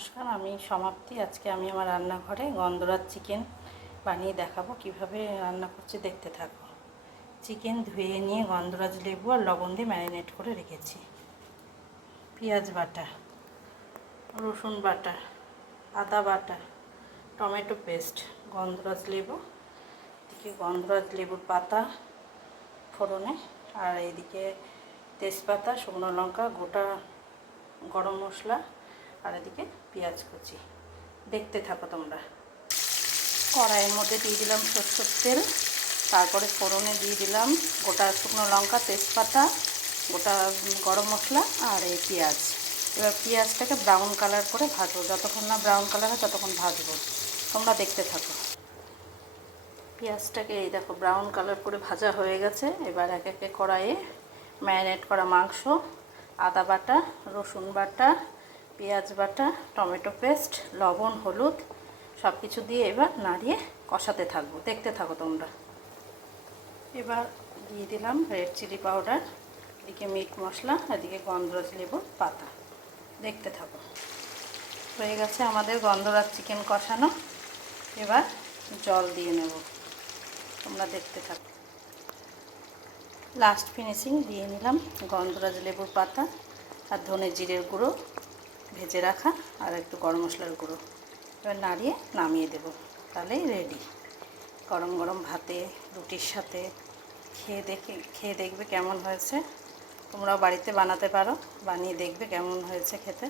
নমস্কার, আমি সমাপ্তি। আজকে আমি আমার রান্নাঘরে গন্ধরাজ চিকেন বানিয়ে দেখাবো, কীভাবে রান্না করছি দেখতে থাকো। চিকেন ধুয়ে নিয়ে গন্ধরাজ লেবু আর লবণ দিয়ে ম্যারিনেট করে রেখেছি। পেঁয়াজ বাটা, রসুন বাটা, আদা বাটা, টমেটো পেস্ট, গন্ধরাজ লেবু, এদিকে গন্ধরাজ লেবুর পাতা ফোড়নে, আর এদিকে তেজপাতা, শুকনো লঙ্কা, গোটা গরম মশলা আর এদিকে পেঁয়াজ কুচি। দেখতে থাকো তোমরা। কড়াইয়ের মধ্যে দিয়ে দিলাম সরষের তেল। তারপরে ফোড়নে দিয়ে দিলাম গোটা শুকনো লঙ্কা, তেজপাতা, গোটা গরম মশলা আর এই পেঁয়াজ। এবার পেঁয়াজটাকে ব্রাউন কালার করে ভাজবো। যতক্ষণ না ব্রাউন কালার হয় ততক্ষণ ভাজবো। তোমরা দেখতে থাকো। পেঁয়াজটাকে এই দেখো ব্রাউন কালার করে ভাজা হয়ে গেছে। এবার এক একে কড়াইয়ে ম্যারিনেট করা মাংস, আদা বাটা, রসুন বাটা পেঁয়াজ বাটা, টমেটো পেস্ট, লবণ, হলুদ সব কিছু দিয়ে এবার নাড়িয়ে কষাতে থাকব। দেখতে থাকো তোমরা। এবার দিয়ে দিলাম রেড চিলি পাউডার এদিকে মিট মশলা, এদিকে গন্ধরাজ লেবুর পাতা। দেখতে থাকো। হয়ে গেছে আমাদের গন্ধরাজ চিকেন কষানো। এবার জল দিয়ে নেব। তোমরা দেখতে থাকো। লাস্ট ফিনিশিং দিয়ে নিলাম গন্ধরাজ লেবুর পাতা আর ধনে জিরের গুঁড়ো। ভেজে রাখা আর একটু গরম মশলার গুঁড়ো। এবার নাড়িয়ে নামিয়ে দেব। তাহলেই রেডি গরম গরম ভাতে, রুটির সাথে, খেয়ে দেখে, খেয়ে দেখবে কেমন হয়েছে। তোমরাও বাড়িতে বানাতে পারো। বানিয়ে দেখবে কেমন হয়েছে খেতে।